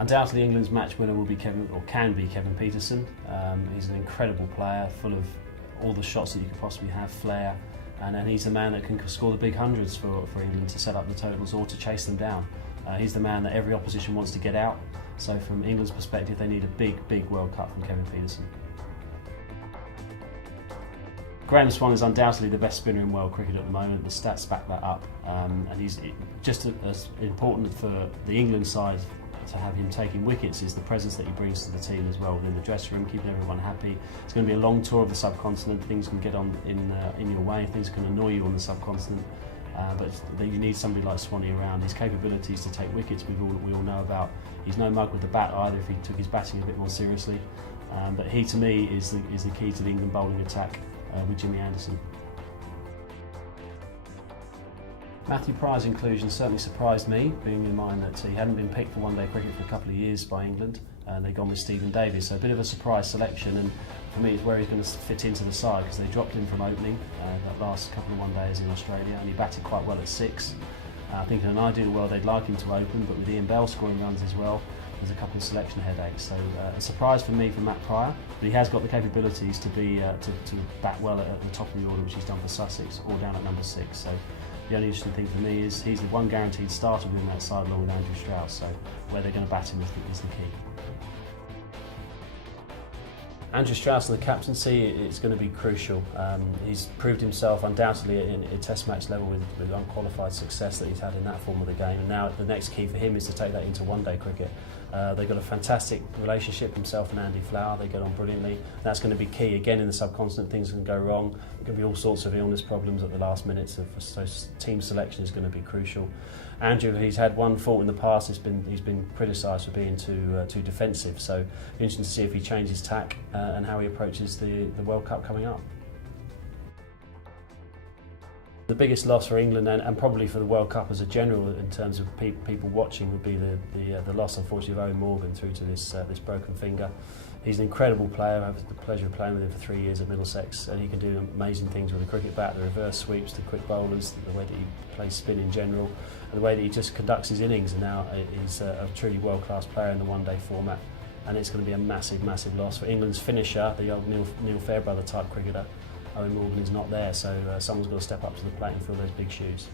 Undoubtedly, England's match winner will be can be Kevin Peterson. He's an incredible player, full of all the shots that you could possibly have, flair, and he's the man that can score the big hundreds for England to set up the totals or to chase them down. He's the man that every opposition wants to get out. So from England's perspective, they need a big World Cup from Kevin Peterson. Graham Swan is undoubtedly the best spinner in world cricket at the moment. The stats back that up, and he's just as important for the England side to have him taking wickets is the presence that he brings to the team as well within the dressing room, keeping everyone happy. It's going to be a long tour of the subcontinent. Things can get on in your way. Things can annoy you on the subcontinent, but you need somebody like Swanee around. His capabilities to take wickets we all know about. He's no mug with the bat either. If he took his batting a bit more seriously, but he to me is the key to the England bowling attack with Jimmy Anderson. Matthew Pryor's inclusion certainly surprised me, bearing in mind that he hadn't been picked for one-day cricket for a couple of years by England, and they'd gone with Stephen Davis, so a bit of a surprise selection, and for me it's where he's going to fit into the side, because they dropped him from opening that last couple of one-days in Australia, and he batted quite well at 6. I think in an ideal world they'd like him to open, but with Ian Bell scoring runs as well, there's a couple of selection headaches. So a surprise for me for Matt Pryor, but he has got the capabilities to be to bat well at the top of the order, which he's done for Sussex, or down at number 6. So the only interesting thing for me is he's the one guaranteed starter within that side along with Andrew Strauss, so where they're going to bat him is the key. Andrew Strauss and the captaincy, it's going to be crucial. He's proved himself undoubtedly at a test match level with unqualified success that he's had in that form of the game, and now the next key for him is to take that into one-day cricket. They've got a fantastic relationship, himself and Andy Flower. They get on brilliantly. That's going to be key. Again, in the subcontinent, things can go wrong. There can be all sorts of illness problems at the last minutes, so team selection is going to be crucial. Andrew, he's had one fault in the past. He's been criticised for being too defensive. So it'll be interesting to see if he changes tack and how he approaches the World Cup coming up. The biggest loss for England and probably for the World Cup as a general in terms of people watching would be the loss, unfortunately, of Owen Morgan through to this broken finger. He's an incredible player. I've had the pleasure of playing with him for 3 years at Middlesex, and he can do amazing things with a cricket bat, the reverse sweeps, the quick bowlers, the way that he plays spin in general, and the way that he just conducts his innings. And now he's a truly world-class player in the one-day format, and it's going to be a massive loss for England's finisher, the old Neil Fairbrother type cricketer. Owen Morgan is not there, so someone's got to step up to the plate and fill those big shoes.